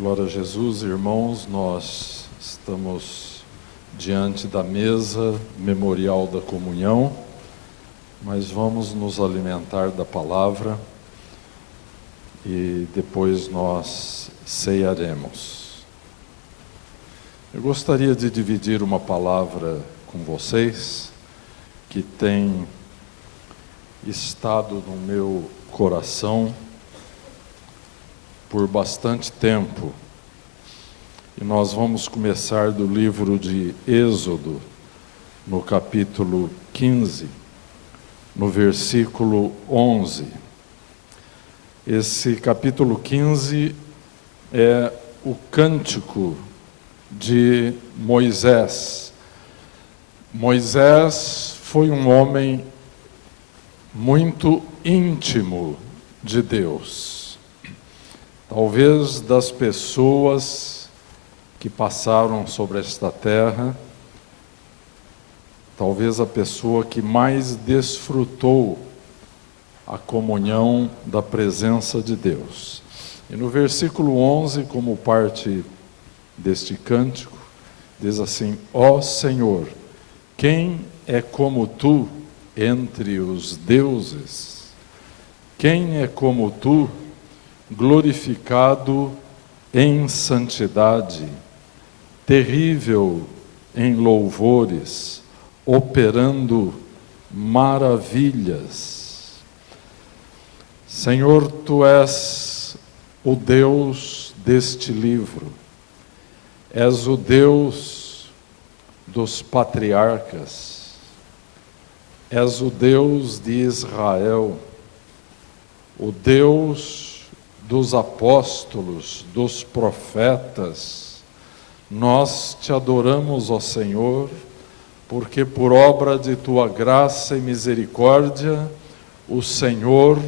Glória a Jesus, irmãos, nós estamos diante da mesa memorial da comunhão, mas vamos nos alimentar da palavra e depois nós cearemos. Eu gostaria de dividir uma palavra com vocês que tem estado no meu coração por bastante tempo. E nós vamos começar do livro de Êxodo, no capítulo 15, no versículo 11. Esse capítulo 15 é o cântico de Moisés. Moisés foi um homem muito íntimo de Deus. Talvez das pessoas que passaram sobre esta terra, talvez a pessoa que mais desfrutou a comunhão da presença de Deus. E no versículo 11, como parte deste cântico, diz assim: Ó Senhor, quem é como tu entre os deuses? Quem é como tu, glorificado em santidade, terrível em louvores, operando maravilhas? Senhor, tu és o Deus deste livro, és o Deus dos patriarcas, és o Deus de Israel, o Deus dos apóstolos, dos profetas. Nós te adoramos, ó Senhor, porque por obra de tua graça e misericórdia, o Senhor,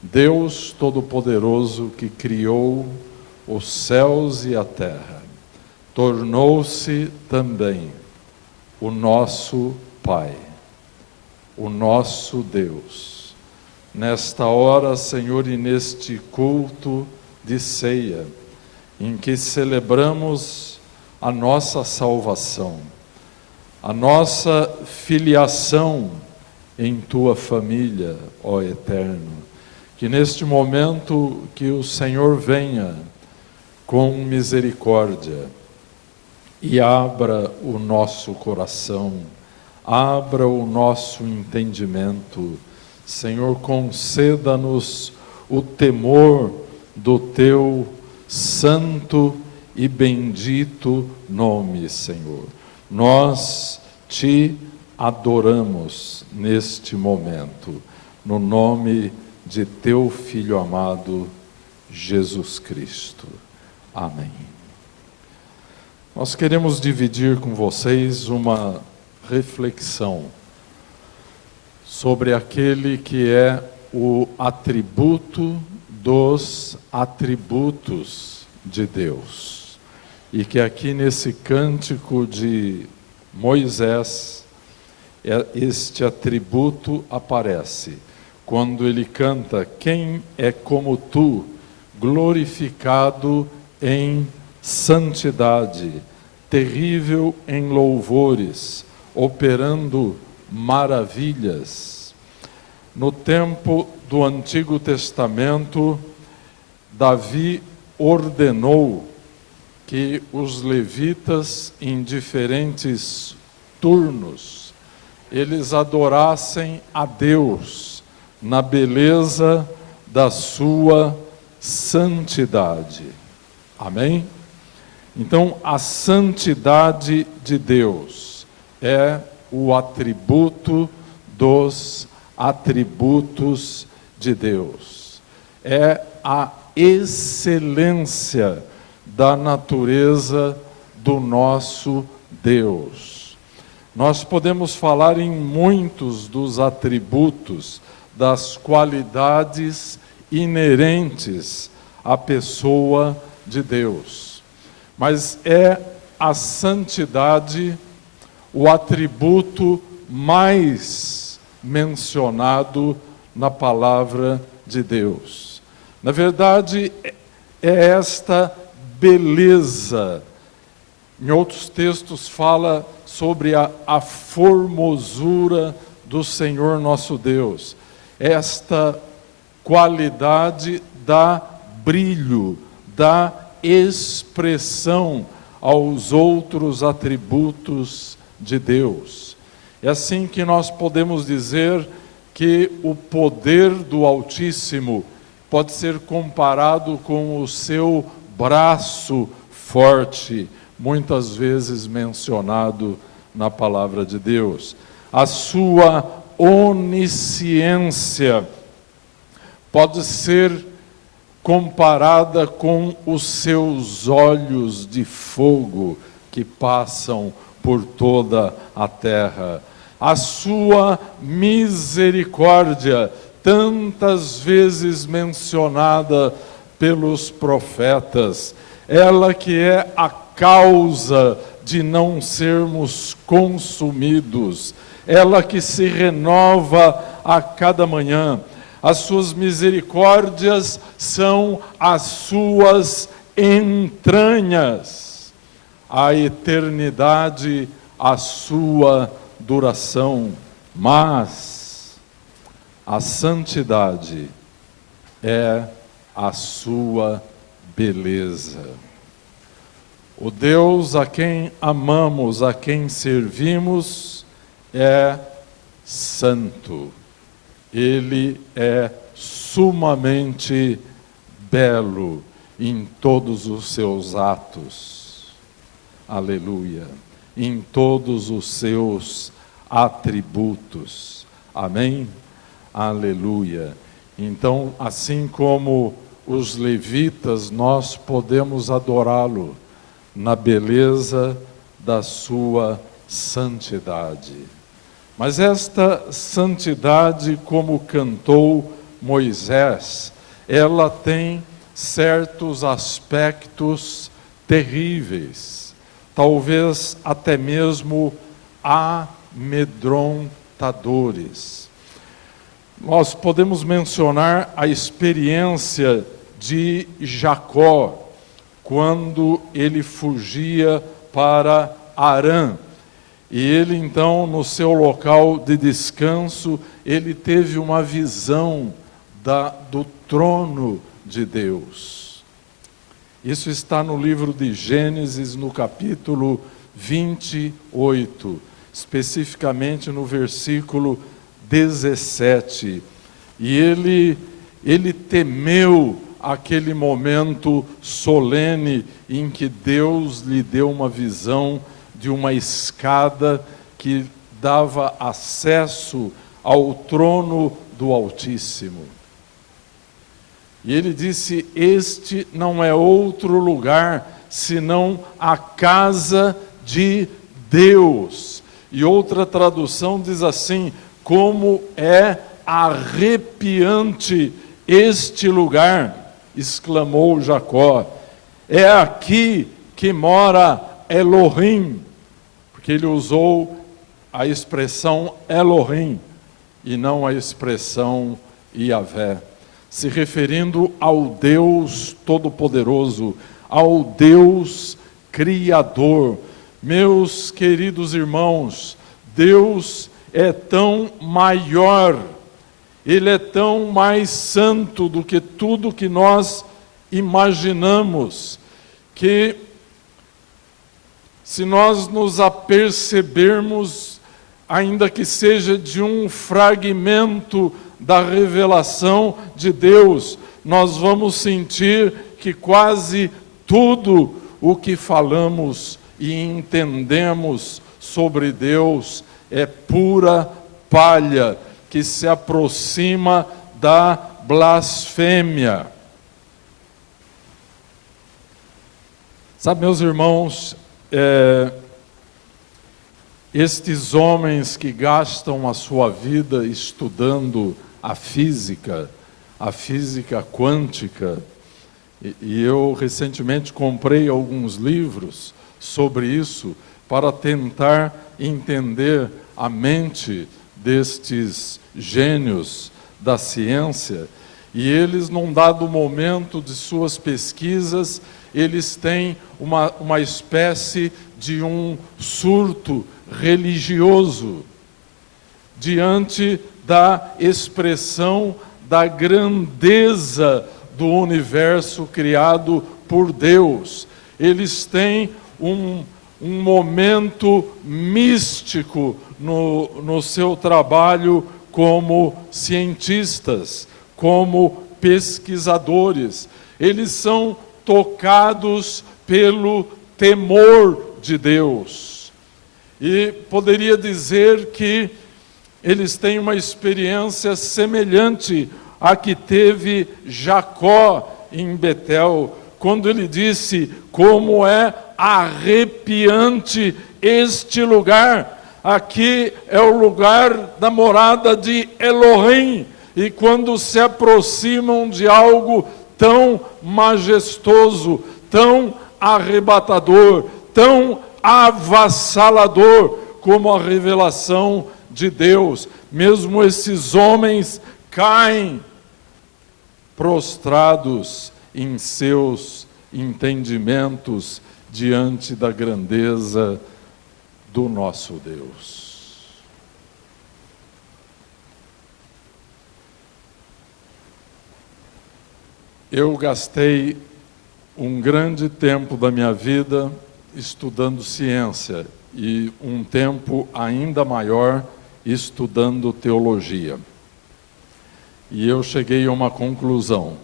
Deus Todo-Poderoso, que criou os céus e a terra, tornou-se também o nosso Pai, o nosso Deus. Nesta hora, Senhor, e neste culto de ceia, em que celebramos a nossa salvação, a nossa filiação em Tua família, ó Eterno, que neste momento que o Senhor venha com misericórdia e abra o nosso coração, abra o nosso entendimento. Senhor, conceda-nos o temor do Teu santo e bendito nome, Senhor. Nós Te adoramos neste momento, no nome de Teu Filho amado, Jesus Cristo. Amém. Nós queremos dividir com vocês uma reflexão sobre aquele que é o atributo dos atributos de Deus. E que aqui nesse cântico de Moisés, este atributo aparece. Quando ele canta: quem é como tu, glorificado em santidade, terrível em louvores, operando maravilhas. No tempo do Antigo Testamento, Davi ordenou que os levitas, em diferentes turnos, eles adorassem a Deus na beleza da sua santidade. Amém? Então, a santidade de Deus é o atributo dos atributos de Deus. É a excelência da natureza do nosso Deus. Nós podemos falar em muitos dos atributos, das qualidades inerentes à pessoa de Deus. Mas é a santidade o atributo mais mencionado na palavra de Deus. Na verdade, é esta beleza. Em outros textos fala sobre a formosura do Senhor nosso Deus. Esta qualidade dá brilho, dá expressão aos outros atributos de Deus. É assim que nós podemos dizer que o poder do Altíssimo pode ser comparado com o seu braço forte, muitas vezes mencionado na palavra de Deus. A sua onisciência pode ser comparada com os seus olhos de fogo que passam por toda a terra. A sua misericórdia, tantas vezes mencionada pelos profetas, ela que é a causa de não sermos consumidos, ela que se renova a cada manhã. As suas misericórdias são as suas entranhas, a eternidade, a sua duração, mas a santidade é a sua beleza. O Deus a quem amamos, a quem servimos, é santo. Ele é sumamente belo em todos os seus atos. Aleluia. Em todos os seus atributos. Amém? Aleluia. Então, assim como os levitas, nós podemos adorá-lo na beleza da sua santidade. Mas esta santidade, como cantou Moisés, ela tem certos aspectos terríveis, talvez até mesmo amedrontadores. Nós podemos mencionar a experiência de Jacó, quando ele fugia para Harã. E ele então, no seu local de descanso, ele teve uma visão do trono de Deus. Isso está no livro de Gênesis, no capítulo 28, especificamente no versículo 17. E ele temeu aquele momento solene em que Deus lhe deu uma visão de uma escada que dava acesso ao trono do Altíssimo. E ele disse: este não é outro lugar senão a casa de Deus. E outra tradução diz assim: como é arrepiante este lugar, exclamou Jacó. É aqui que mora Elohim, porque ele usou a expressão Elohim e não a expressão Yahvé, se referindo ao Deus Todo-Poderoso, ao Deus Criador. Meus queridos irmãos, Deus é tão maior, Ele é tão mais santo do que tudo que nós imaginamos, que se nós nos apercebermos, ainda que seja de um fragmento da revelação de Deus, nós vamos sentir que quase tudo o que falamos e entendemos sobre Deus é pura palha, que se aproxima da blasfêmia. Sabe, meus irmãos, estes homens que gastam a sua vida estudando a física quântica, e eu recentemente comprei alguns livros sobre isso para tentar entender a mente destes gênios da ciência. E eles, num dado momento de suas pesquisas, eles têm uma espécie de um surto religioso diante da expressão da grandeza do universo criado por Deus. Eles têm um momento místico no seu trabalho como cientistas, como pesquisadores. Eles são tocados pelo temor de Deus. E poderia dizer que eles têm uma experiência semelhante à que teve Jacó em Betel, quando ele disse: como é arrepiante este lugar, aqui é o lugar da morada de Elohim, e quando se aproximam de algo tão majestoso, tão arrebatador, tão avassalador como a revelação de Deus, mesmo esses homens caem prostrados em seus entendimentos diante da grandeza do nosso Deus. Eu gastei um grande tempo da minha vida estudando ciência e um tempo ainda maior estudando teologia. E eu cheguei a uma conclusão,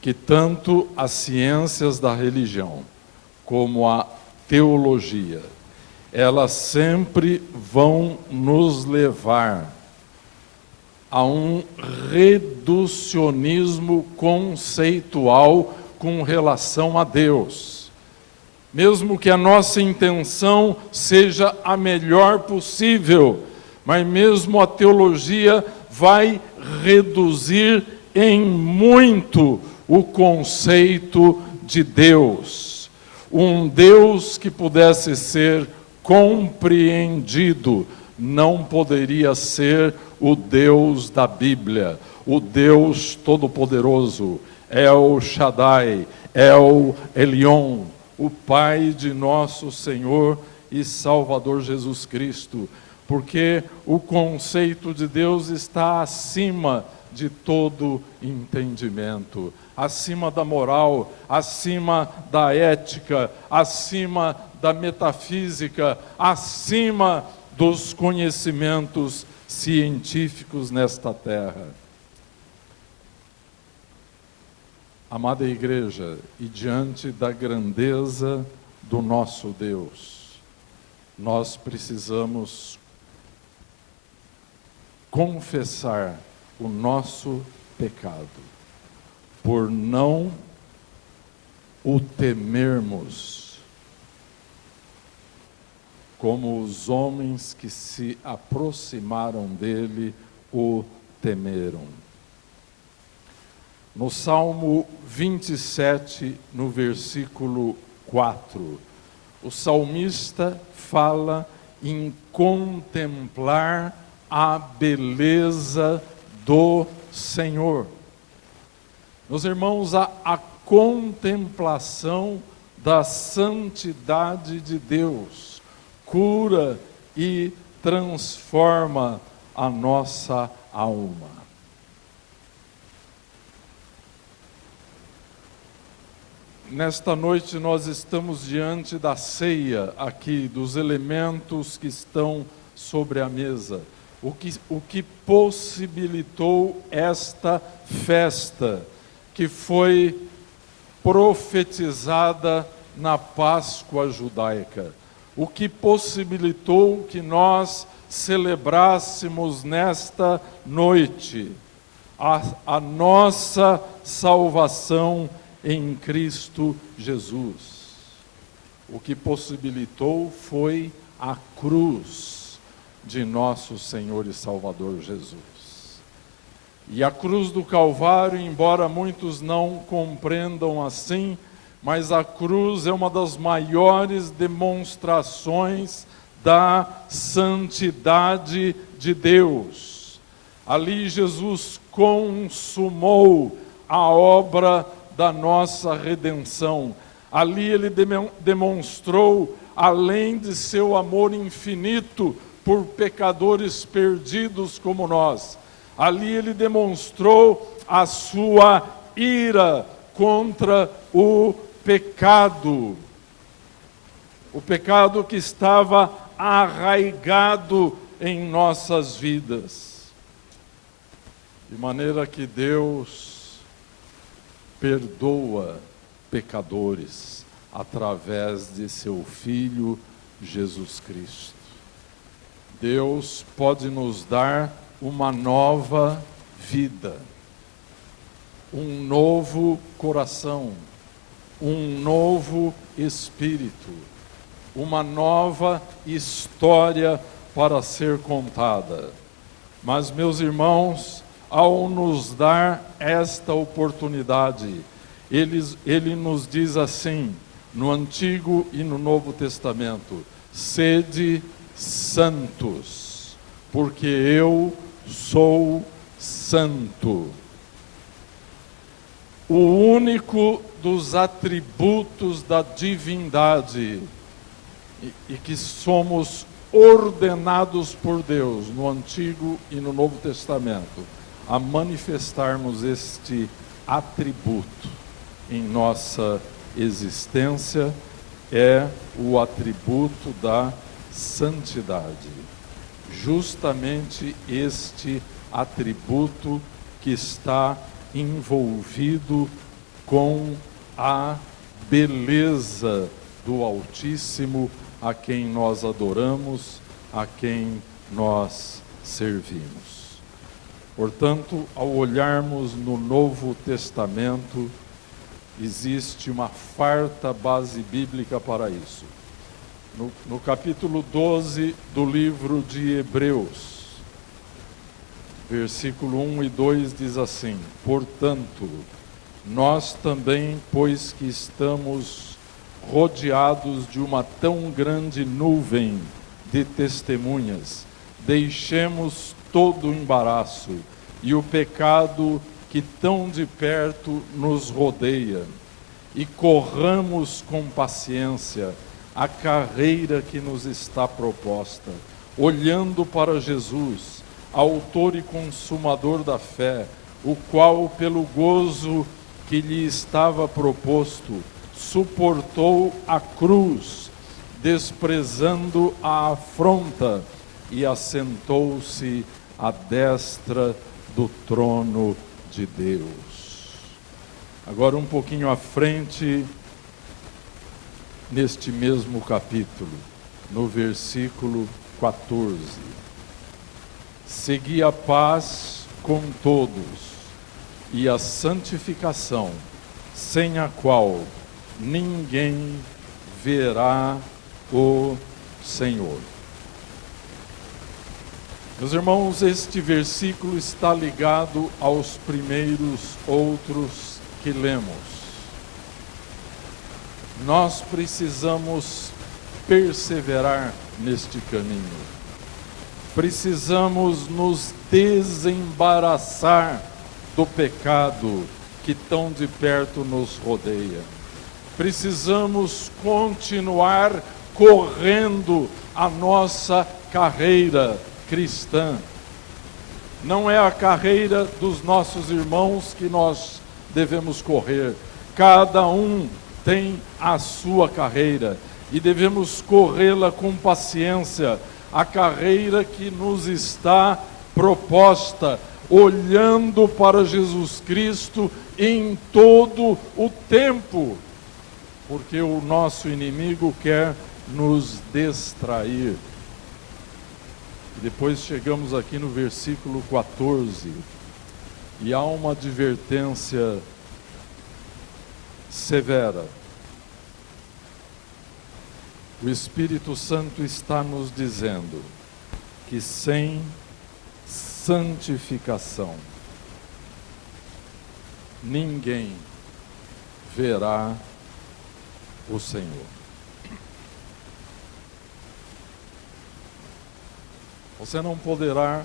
que tanto as ciências da religião como a teologia, elas sempre vão nos levar a um reducionismo conceitual com relação a Deus. Mesmo que a nossa intenção seja a melhor possível, mas mesmo a teologia vai reduzir em muito o conceito de Deus. Um Deus que pudesse ser compreendido não poderia ser o Deus da Bíblia, o Deus Todo-Poderoso, El Shaddai, El Elyon, o Pai de nosso Senhor e Salvador Jesus Cristo, porque o conceito de Deus está acima de todo entendimento, acima da moral, acima da ética, acima da metafísica, acima dos conhecimentos científicos nesta terra. Amada Igreja, e diante da grandeza do nosso Deus, nós precisamos confessar o nosso pecado, por não o temermos, como os homens que se aproximaram dele o temeram. No Salmo 27, no versículo 4, o salmista fala em contemplar a beleza do Senhor. Meus irmãos, a contemplação da santidade de Deus cura e transforma a nossa alma. Nesta noite nós estamos diante da ceia aqui, dos elementos que estão sobre a mesa. O que possibilitou esta festa, que foi profetizada na Páscoa judaica. O que possibilitou que nós celebrássemos nesta noite a nossa salvação em Cristo Jesus. O que possibilitou foi a cruz de nosso Senhor e Salvador Jesus. E a cruz do Calvário, embora muitos não compreendam assim, mas a cruz é uma das maiores demonstrações da santidade de Deus. Ali Jesus consumou a obra da nossa redenção. Ali ele demonstrou, além de seu amor infinito por pecadores perdidos como nós, ali ele demonstrou a sua ira contra o pecado que estava arraigado em nossas vidas. De maneira que Deus perdoa pecadores através de seu Filho Jesus Cristo. Deus pode nos dar uma nova vida, um novo coração, um novo espírito, uma nova história para ser contada. Mas, meus irmãos, ao nos dar esta oportunidade, ele nos diz assim, no Antigo e no Novo Testamento: sede santos, porque eu sou santo. O único dos atributos da divindade e que somos ordenados por Deus no Antigo e no Novo Testamento a manifestarmos este atributo em nossa existência é o atributo da santidade. Justamente este atributo que está envolvido com a beleza do Altíssimo, a quem nós adoramos, a quem nós servimos. Portanto, ao olharmos no Novo Testamento, existe uma farta base bíblica para isso. No capítulo 12 do livro de Hebreus, versículo 1 e 2 diz assim: portanto, nós também, pois que estamos rodeados de uma tão grande nuvem de testemunhas, deixemos todo o embaraço e o pecado que tão de perto nos rodeia, e corramos com paciência a carreira que nos está proposta, olhando para Jesus, autor e consumador da fé, o qual, pelo gozo que lhe estava proposto, suportou a cruz, desprezando a afronta, e assentou-se à destra do trono de Deus. Agora, um pouquinho à frente, neste mesmo capítulo, no versículo 14: segui a paz com todos e a santificação, sem a qual ninguém verá o Senhor. Meus irmãos, este versículo está ligado aos primeiros outros que lemos. Nós precisamos perseverar neste caminho. Precisamos nos desembaraçar do pecado que tão de perto nos rodeia. Precisamos continuar correndo a nossa carreira cristã. Não é a carreira dos nossos irmãos que nós devemos correr. Cada um tem a sua carreira e devemos corrê-la com paciência, a carreira que nos está proposta, olhando para Jesus Cristo em todo o tempo, porque o nosso inimigo quer nos distrair. Depois chegamos aqui no versículo 14, e há uma advertência severa. O Espírito Santo está nos dizendo que sem santificação ninguém verá o Senhor. Você não poderá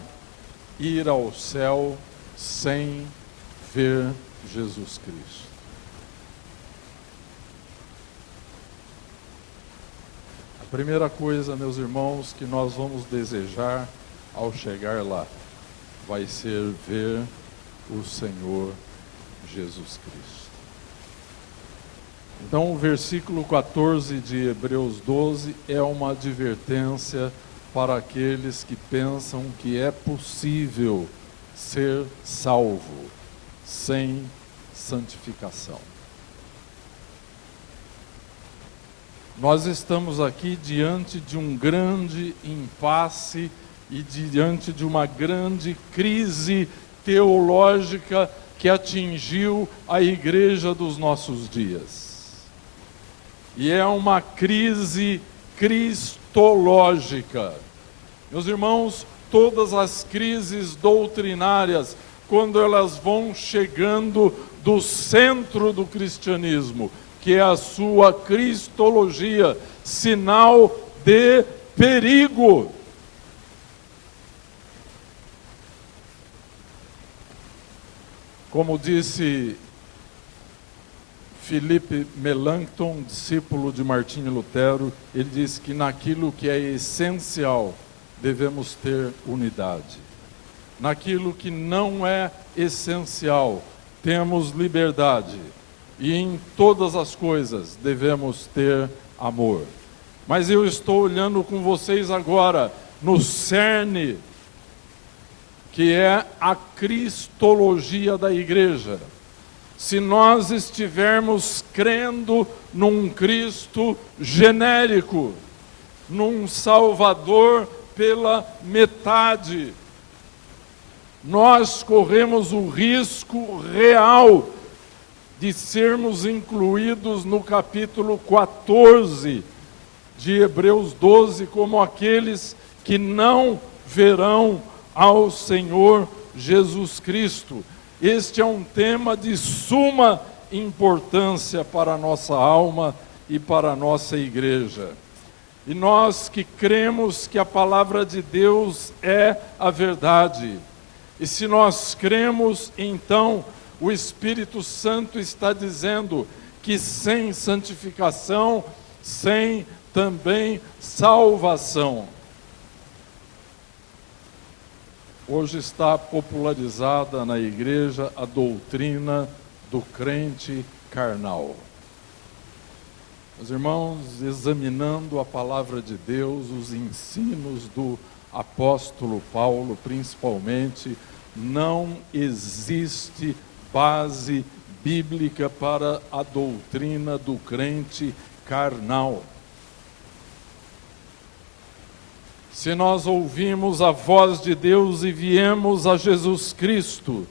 ir ao céu sem ver Jesus Cristo. A primeira coisa, meus irmãos, que nós vamos desejar ao chegar lá, vai ser ver o Senhor Jesus Cristo. Então, o versículo 14 de Hebreus 12 é uma advertência para aqueles que pensam que é possível ser salvo sem santificação. Nós estamos aqui diante de um grande impasse e diante de uma grande crise teológica que atingiu a igreja dos nossos dias. E é uma crise cristológica. Meus irmãos, todas as crises doutrinárias, quando elas vão chegando do centro do cristianismo, que é a sua cristologia, sinal de perigo. Como disse Philippe Melanchthon, discípulo de Martinho Lutero, ele disse que naquilo que é essencial devemos ter unidade. Naquilo que não é essencial, temos liberdade. E em todas as coisas devemos ter amor. Mas eu estou olhando com vocês agora no cerne, que é a cristologia da igreja. Se nós estivermos crendo num Cristo genérico, num Salvador pela metade, nós corremos o risco real de sermos incluídos no capítulo 14 de Hebreus 12 como aqueles que não verão ao Senhor Jesus Cristo. Este é um tema de suma importância para a nossa alma e para a nossa igreja. E nós que cremos que a palavra de Deus é a verdade. E se nós cremos, então, o Espírito Santo está dizendo que sem santificação, sem também salvação. Hoje está popularizada na igreja a doutrina do crente carnal. Meus irmãos, examinando a palavra de Deus, os ensinos do apóstolo Paulo, principalmente, não existe base bíblica para a doutrina do crente carnal. Se nós ouvimos a voz de Deus e viemos a Jesus Cristo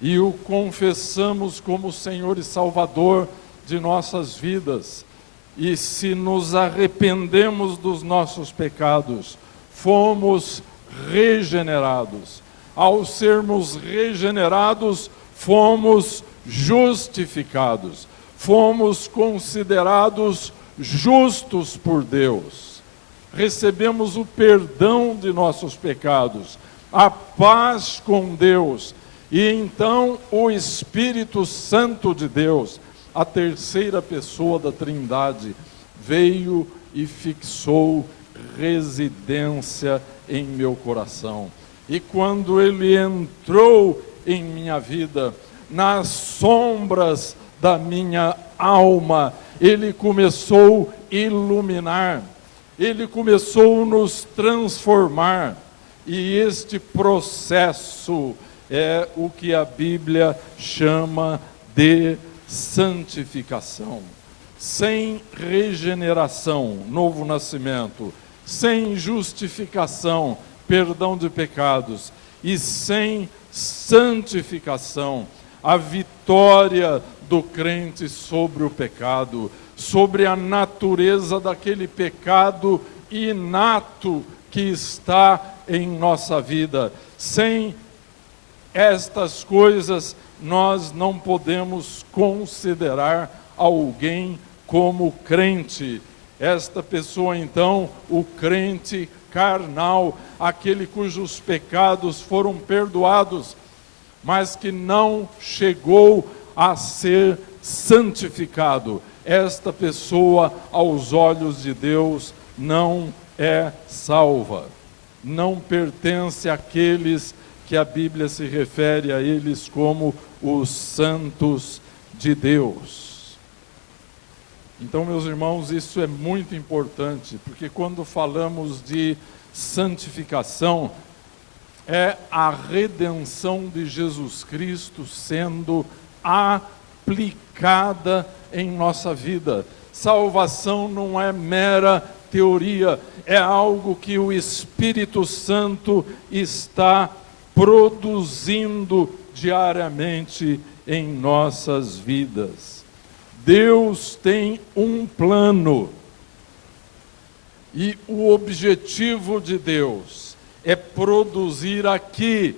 e o confessamos como Senhor e Salvador de nossas vidas, e se nos arrependemos dos nossos pecados, fomos regenerados. Ao sermos regenerados, fomos justificados, fomos considerados justos por Deus. Recebemos o perdão de nossos pecados, a paz com Deus, e então o Espírito Santo de Deus, a terceira pessoa da Trindade, veio e fixou residência em meu coração. E quando ele entrou em minha vida, nas sombras da minha alma, ele começou a iluminar. Ele começou a nos transformar, e este processo é o que a Bíblia chama de santificação. Sem regeneração, novo nascimento, sem justificação, perdão de pecados, e sem santificação, a vitória do crente sobre o pecado, sobre a natureza daquele pecado inato que está em nossa vida. Sem estas coisas, nós não podemos considerar alguém como crente. Esta pessoa, então, o crente carnal, aquele cujos pecados foram perdoados, mas que não chegou a ser santificado. Esta pessoa, aos olhos de Deus, não é salva. Não pertence àqueles que a Bíblia se refere a eles como os santos de Deus. Então, meus irmãos, isso é muito importante, porque quando falamos de santificação, é a redenção de Jesus Cristo sendo aplicada em nossa vida. Salvação não é mera teoria, é algo que o Espírito Santo está produzindo diariamente em nossas vidas. Deus tem um plano, e o objetivo de Deus é produzir aqui,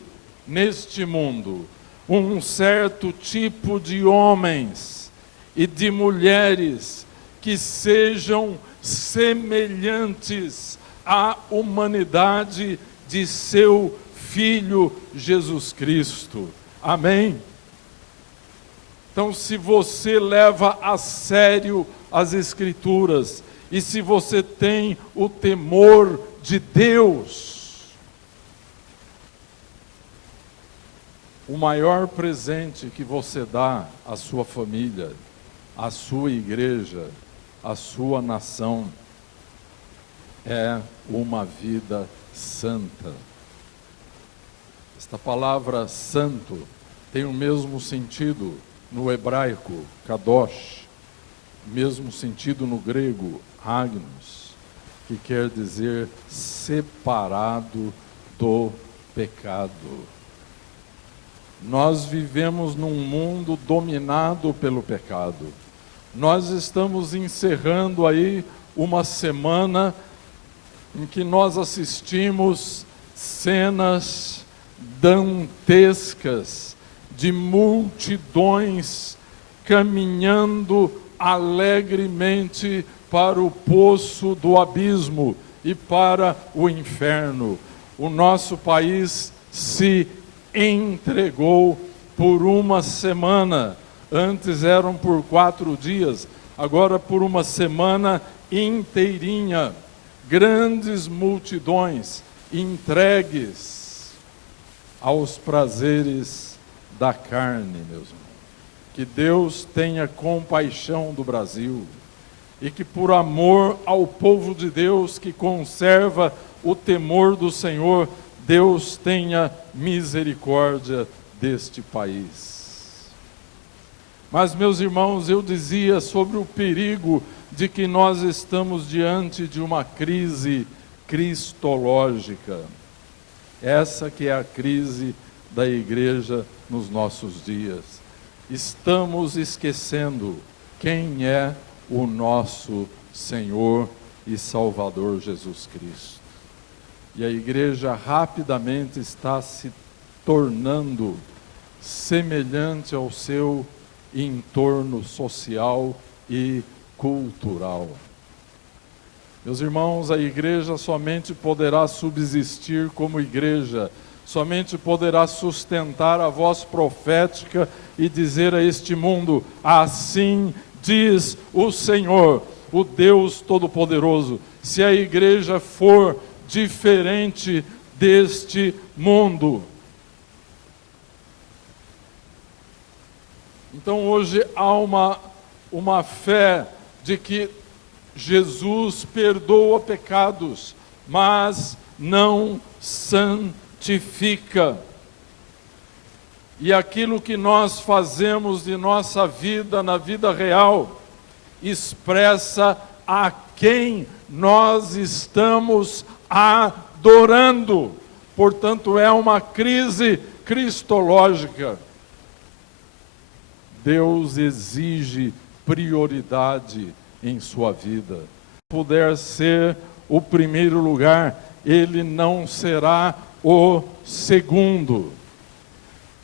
neste mundo, um certo tipo de homens e de mulheres que sejam semelhantes à humanidade de seu Filho Jesus Cristo. Amém? Então, se você leva a sério as Escrituras, e se você tem o temor de Deus, o maior presente que você dá à sua família, à sua igreja, à sua nação, é uma vida santa. Esta palavra santo tem o mesmo sentido no hebraico, kadosh, mesmo sentido no grego, agnos, que quer dizer separado do pecado. Nós vivemos num mundo dominado pelo pecado. Nós estamos encerrando aí uma semana em que nós assistimos cenas dantescas de multidões caminhando alegremente para o poço do abismo e para o inferno. O nosso país se entregou por uma semana. Antes eram por 4 dias, agora por uma semana inteirinha. Grandes multidões entregues aos prazeres da carne, meus irmãos. Que Deus tenha compaixão do Brasil e que, por amor ao povo de Deus que conserva o temor do Senhor, Deus tenha misericórdia deste país. Mas, meus irmãos, eu dizia sobre o perigo de que nós estamos diante de uma crise cristológica. Essa que é a crise da igreja nos nossos dias. Estamos esquecendo quem é o nosso Senhor e Salvador Jesus Cristo. E a igreja rapidamente está se tornando semelhante ao seu entorno social e cultural. Meus irmãos, a igreja somente poderá subsistir como igreja, somente poderá sustentar a voz profética e dizer a este mundo: assim diz o Senhor, o Deus Todo-Poderoso, se a igreja for diferente deste mundo. Então hoje há uma fé de que Jesus perdoa pecados, mas não santifica. E aquilo que nós fazemos de nossa vida, na vida real, expressa a quem nós estamos adorando. Portanto, é uma crise cristológica. Deus exige prioridade em sua vida. Se puder ser o primeiro lugar, ele não será o segundo.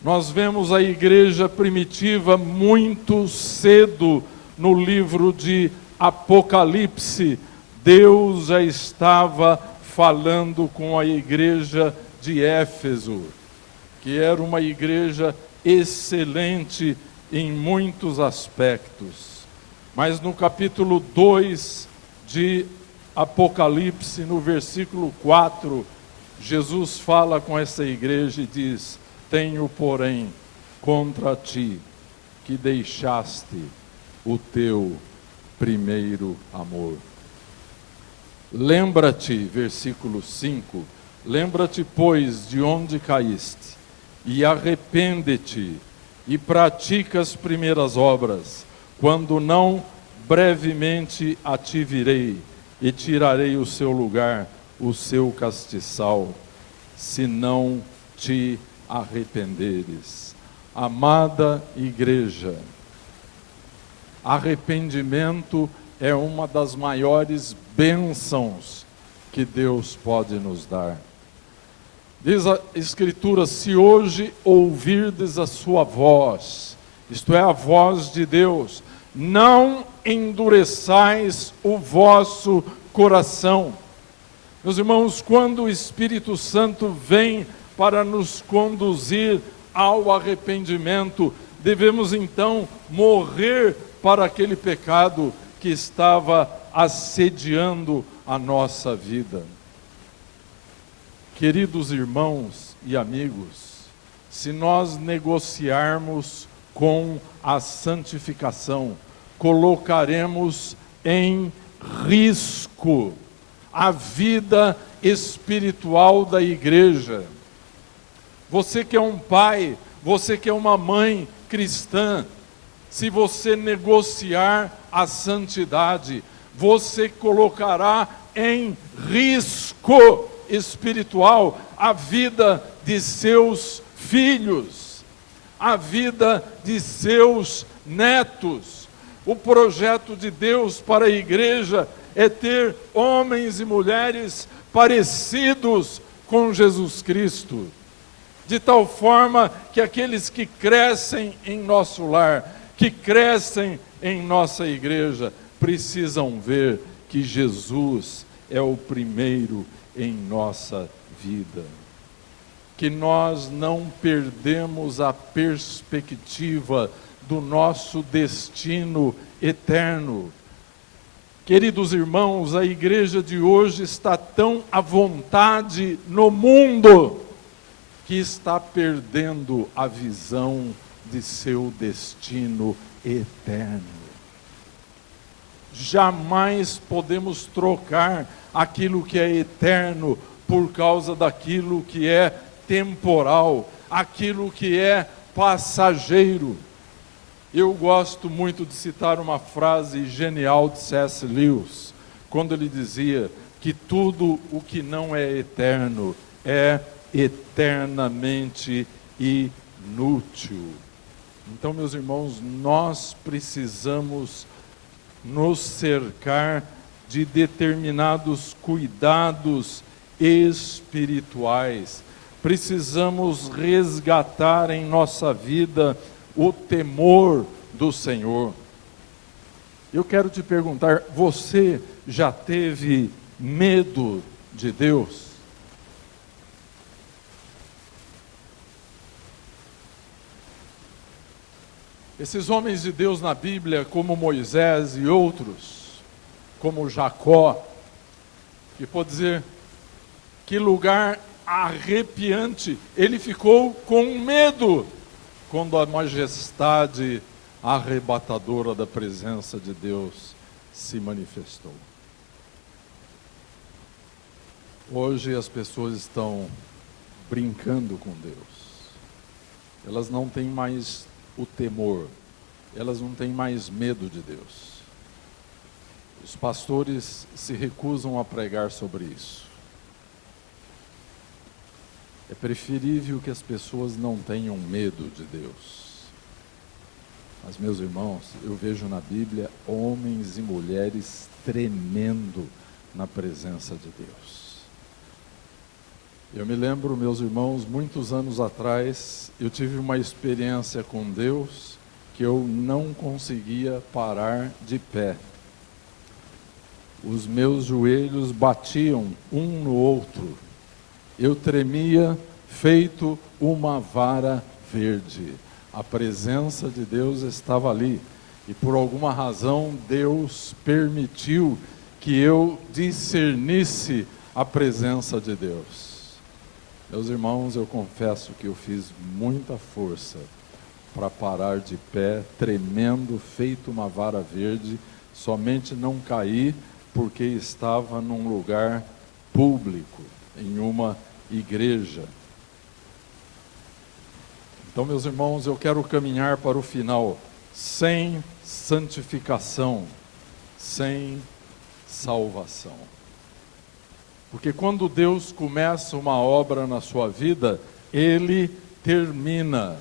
Nós vemos a igreja primitiva muito cedo no livro de Apocalipse. Deus já estava falando com a igreja de Éfeso, que era uma igreja excelente em muitos aspectos. Mas no capítulo 2 de Apocalipse, no versículo 4, Jesus fala com essa igreja e diz: tenho, porém, contra ti que deixaste o teu primeiro amor. Lembra-te, versículo 5, lembra-te, pois, de onde caíste, e arrepende-te, e pratica as primeiras obras, quando não, brevemente a ti virei, e tirarei o seu lugar, o seu castiçal, se não te arrependeres. Amada igreja, arrependimento é uma das maiores bênçãos que Deus pode nos dar. Diz a Escritura: se hoje ouvirdes a sua voz, isto é, a voz de Deus, não endureçais o vosso coração. Meus irmãos, quando o Espírito Santo vem para nos conduzir ao arrependimento, devemos então morrer para aquele pecado que estava assediando a nossa vida. Queridos irmãos e amigos, se nós negociarmos com a santificação, colocaremos em risco a vida espiritual da igreja. Você que é um pai, você que é uma mãe cristã, se você negociar a santidade, você colocará em risco espiritual a vida de seus filhos, a vida de seus netos. O projeto de Deus para a igreja é ter homens e mulheres parecidos com Jesus Cristo, de tal forma que aqueles que crescem em nosso lar, que crescem em nossa igreja, precisam ver que Jesus é o primeiro em nossa vida. Que nós não perdemos a perspectiva do nosso destino eterno. Queridos irmãos, a igreja de hoje está tão à vontade no mundo que está perdendo a visão de seu destino eterno. Jamais podemos trocar aquilo que é eterno por causa daquilo que é temporal, aquilo que é passageiro. Eu gosto muito de citar uma frase genial de C.S. Lewis, quando ele dizia que tudo o que não é eterno é eternamente inútil. Então, meus irmãos, nós precisamos nos cercar de determinados cuidados espirituais. Precisamos resgatar em nossa vida o temor do Senhor. Eu quero te perguntar, você já teve medo de Deus? Esses homens de Deus na Bíblia, como Moisés e outros, como Jacó, que pode dizer, que lugar arrepiante, ele ficou com medo quando a majestade arrebatadora da presença de Deus se manifestou. Hoje as pessoas estão brincando com Deus. Elas não têm mais o temor, elas não têm mais medo de Deus. Os pastores se recusam a pregar sobre isso. É preferível que as pessoas não tenham medo de Deus. Mas, meus irmãos, eu vejo na Bíblia homens e mulheres tremendo na presença de Deus. Eu me lembro, meus irmãos, muitos anos atrás, eu tive uma experiência com Deus que eu não conseguia parar de pé. Os meus joelhos batiam um no outro. Eu tremia feito uma vara verde. A presença de Deus estava ali. E por alguma razão Deus permitiu que eu discernisse a presença de Deus. Meus irmãos, eu confesso que eu fiz muita força para parar de pé, tremendo, feito uma vara verde, somente não caí porque estava num lugar público, em uma igreja. Então, meus irmãos, eu quero caminhar para o final, sem santificação, sem salvação. Porque quando Deus começa uma obra na sua vida, Ele termina.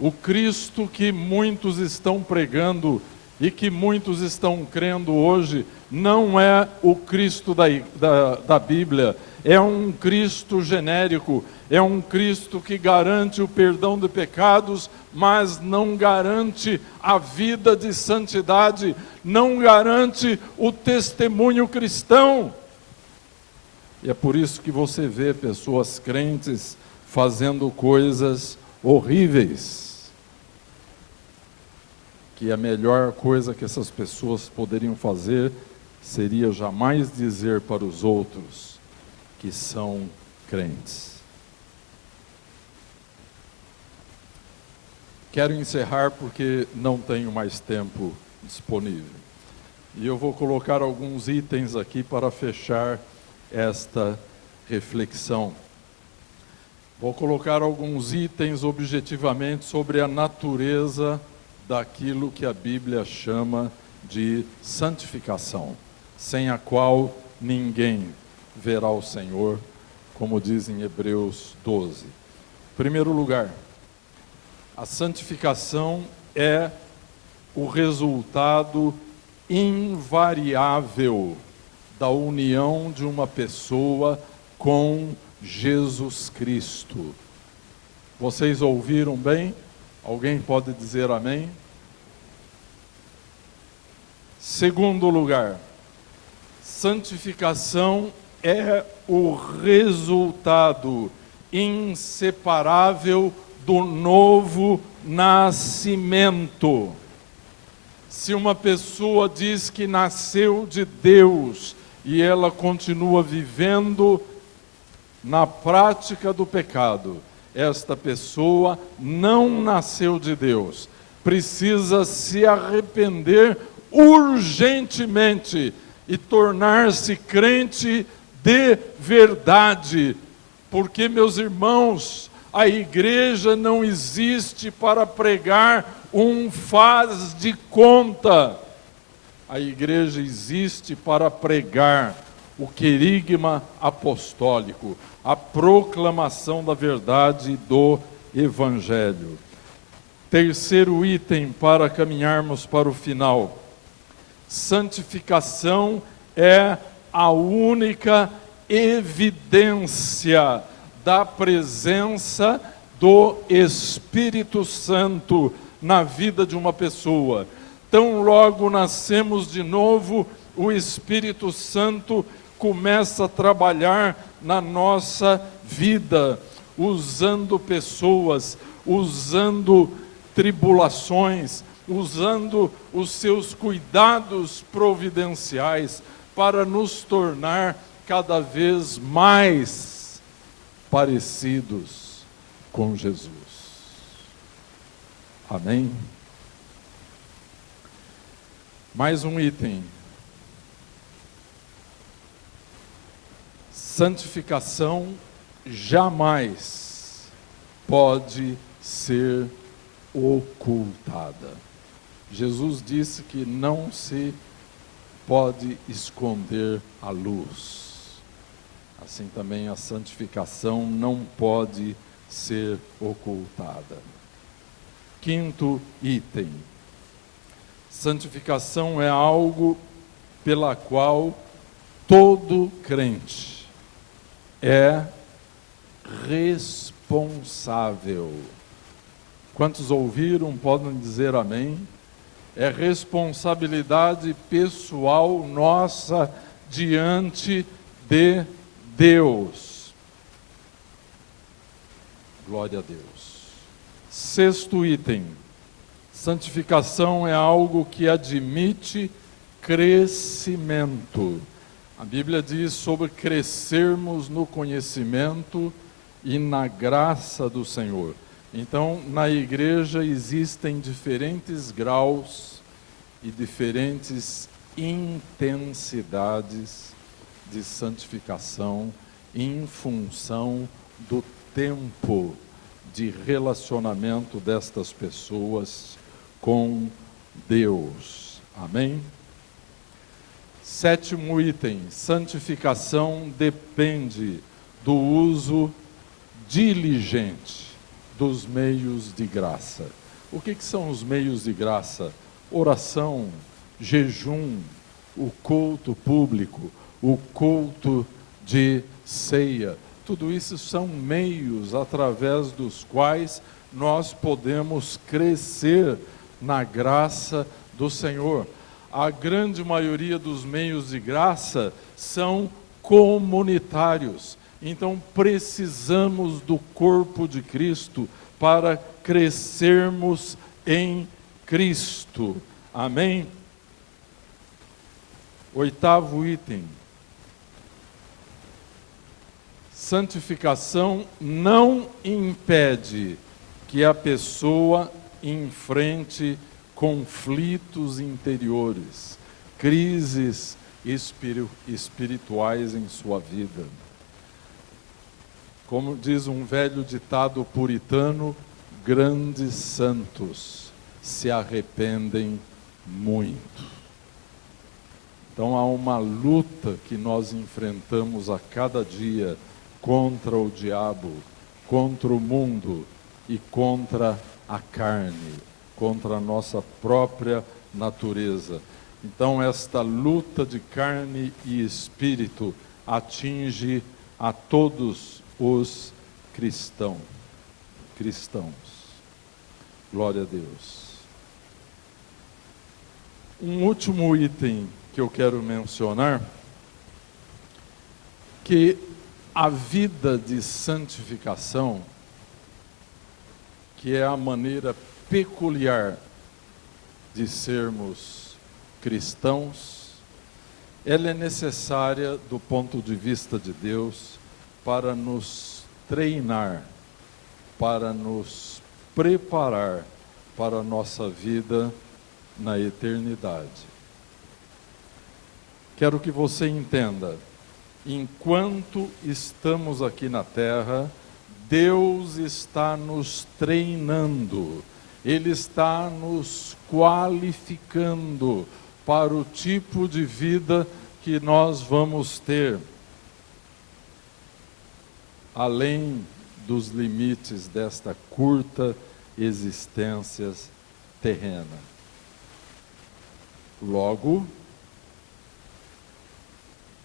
O Cristo que muitos estão pregando e que muitos estão crendo hoje, não é o Cristo da Bíblia, é um Cristo genérico, é um Cristo que garante o perdão de pecados, mas não garante a vida de santidade, não garante o testemunho cristão. E é por isso que você vê pessoas crentes fazendo coisas horríveis, que a melhor coisa que essas pessoas poderiam fazer seria jamais dizer para os outros que são crentes. Quero encerrar porque não tenho mais tempo disponível. E eu vou colocar alguns itens aqui para fechar esta reflexão. Vou colocar alguns itens objetivamente sobre a natureza daquilo que a Bíblia chama de santificação, sem a qual ninguém verá o Senhor, como diz em Hebreus 12. Em primeiro lugar, a santificação é o resultado invariável da união de uma pessoa com Jesus Cristo. Vocês ouviram bem? Alguém pode dizer amém? Segundo lugar, santificação é o resultado inseparável do novo nascimento. Se uma pessoa diz que nasceu de Deus e ela continua vivendo na prática do pecado, esta pessoa não nasceu de Deus. Precisa se arrepender urgentemente e tornar-se crente de verdade. Porque, meus irmãos, a igreja não existe para pregar um faz de conta. A igreja existe para pregar o querigma apostólico, a proclamação da verdade do Evangelho. Terceiro item para caminharmos para o final. Santificação é a única evidência da presença do Espírito Santo na vida de uma pessoa. Tão logo nascemos de novo, o Espírito Santo começa a trabalhar na nossa vida, usando pessoas, usando tribulações, usando os seus cuidados providenciais para nos tornar cada vez mais parecidos com Jesus. Amém? Mais um item. Santificação jamais pode ser ocultada. Jesus disse que não se pode esconder a luz. Assim também a santificação não pode ser ocultada. Quinto item. Santificação é algo pela qual todo crente é responsável. Quantos ouviram podem dizer amém? É responsabilidade pessoal nossa diante de Deus. Glória a Deus. Sexto item. Santificação é algo que admite crescimento. A Bíblia diz sobre crescermos no conhecimento e na graça do Senhor. Então, na igreja existem diferentes graus e diferentes intensidades de santificação em função do tempo de relacionamento destas pessoas com Deus. Amém? Sétimo item, santificação depende do uso diligente dos meios de graça. O que são os meios de graça? Oração, jejum, o culto público, o culto de ceia. Tudo isso são meios através dos quais nós podemos crescer na graça do Senhor. A grande maioria dos meios de graça são comunitários. Então precisamos do corpo de Cristo para crescermos em Cristo. Amém? Oitavo item. Santificação não impede que a pessoa enfrente conflitos interiores, crises espirituais em sua vida. Como diz um velho ditado puritano, grandes santos se arrependem muito. Então há uma luta que nós enfrentamos a cada dia contra o diabo, contra o mundo e contra a carne, contra a nossa própria natureza. Então esta luta de carne e espírito atinge a todos os cristãos. Glória a Deus. Um último item que eu quero mencionar, que a vida de santificação, que é a maneira peculiar de sermos cristãos, ela é necessária do ponto de vista de Deus para nos treinar, para nos preparar para a nossa vida na eternidade. Quero que você entenda, enquanto estamos aqui na terra, Deus está nos treinando, Ele está nos qualificando para o tipo de vida que nós vamos ter, além dos limites desta curta existência terrena. Logo,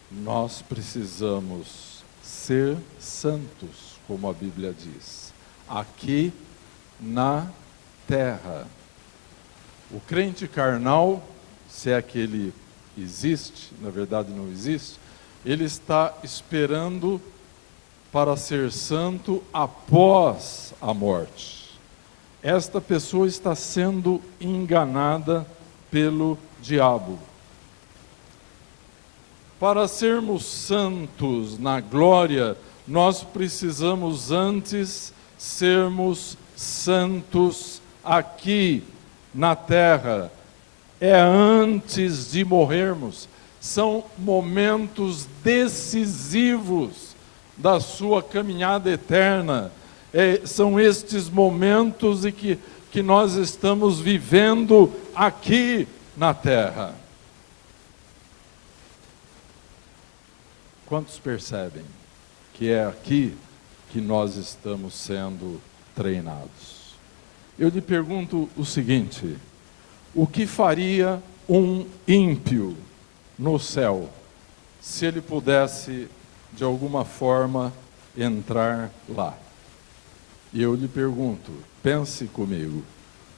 nós precisamos ser santos, como a Bíblia diz, aqui na terra. O crente carnal, se é que ele existe, na verdade não existe, ele está esperando para ser santo após a morte. Esta pessoa está sendo enganada pelo diabo. Para sermos santos na glória, nós precisamos antes sermos santos aqui na terra. É antes de morrermos. São momentos decisivos da sua caminhada eterna. São estes momentos em que nós estamos vivendo aqui na terra. Quantos percebem que é aqui que nós estamos sendo treinados? Eu lhe pergunto o seguinte: o que faria um ímpio no céu se ele pudesse, de alguma forma, entrar lá? E eu lhe pergunto, pense comigo,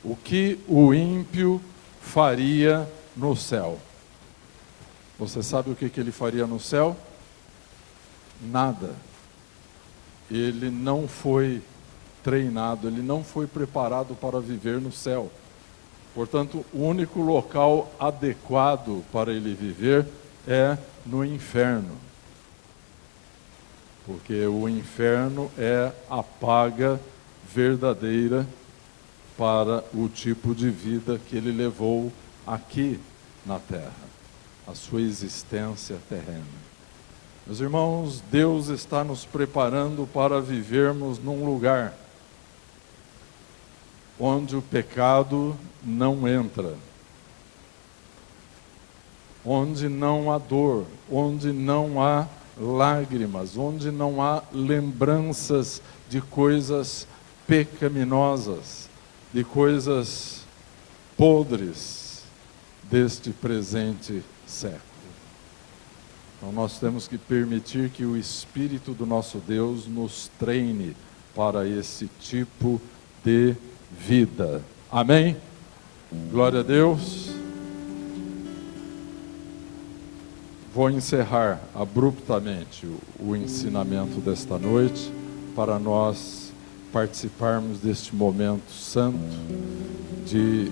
o que o ímpio faria no céu? Você sabe o que ele faria no céu? Nada. Ele não foi treinado, ele não foi preparado para viver no céu. Portanto, o único local adequado para ele viver é no inferno. Porque o inferno é a paga verdadeira para o tipo de vida que ele levou aqui na terra, a sua existência terrena. Meus irmãos, Deus está nos preparando para vivermos num lugar onde o pecado não entra, onde não há dor, onde não há lágrimas, onde não há lembranças de coisas pecaminosas, de coisas podres deste presente século. Então nós temos que permitir que o Espírito do nosso Deus nos treine para esse tipo de vida. Amém? Glória a Deus. Vou encerrar abruptamente o ensinamento desta noite para nós participarmos deste momento santo de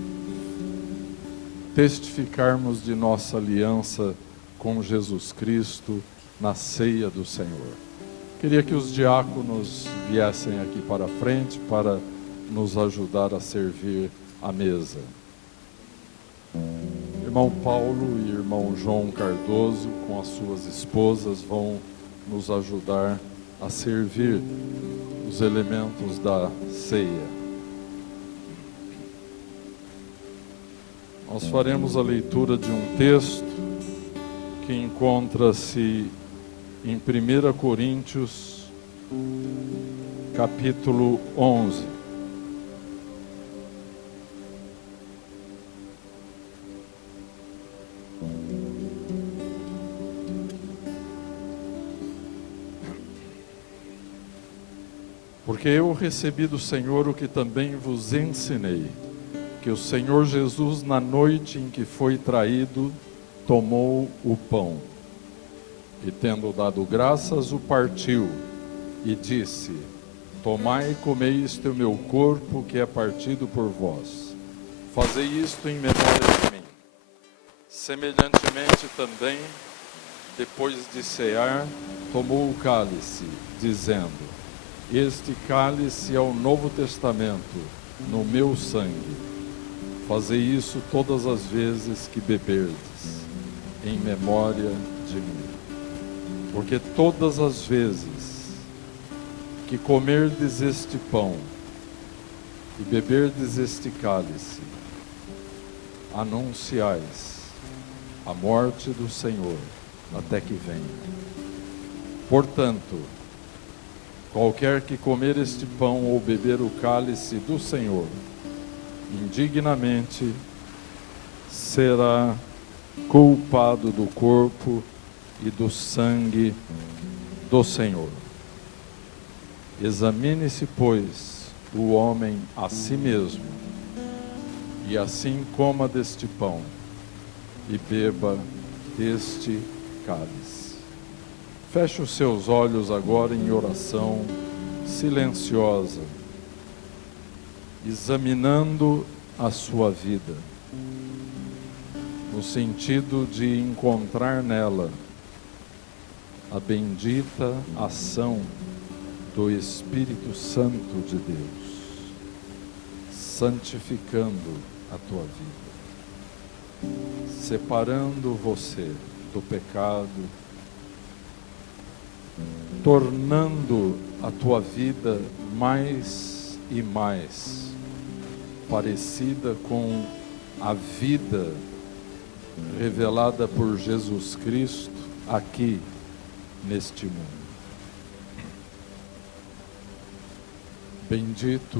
testificarmos de nossa aliança com Jesus Cristo na ceia do Senhor. Queria que os diáconos viessem aqui para frente para nos ajudar a servir a mesa. Irmão Paulo e irmão João Cardoso, com as suas esposas, vão nos ajudar a servir os elementos da ceia. Nós faremos a leitura de um texto que encontra-se em 1 Coríntios, capítulo 11. Porque eu recebi do Senhor o que também vos ensinei, que o Senhor Jesus, na noite em que foi traído, tomou o pão, e tendo dado graças, o partiu, e disse: tomai e comei, isto é o meu corpo, que é partido por vós. Fazei isto em memória de mim. Semelhantemente também, depois de cear, tomou o cálice, dizendo: este cálice é o Novo Testamento, no meu sangue. Fazei isso todas as vezes que beberdes, em memória de mim. Porque todas as vezes que comerdes este pão e beberdes este cálice, anunciais a morte do Senhor até que venha. Portanto, qualquer que comer este pão ou beber o cálice do Senhor indignamente será culpado do corpo e do sangue do Senhor. Examine-se, pois, o homem a si mesmo, e assim coma deste pão e beba deste cálice. Feche os seus olhos agora em oração silenciosa, examinando a sua vida, no sentido de encontrar nela a bendita ação do Espírito Santo de Deus, santificando a tua vida, separando você do pecado, tornando a tua vida mais e mais parecida com a vida revelada por Jesus Cristo aqui neste mundo. Bendito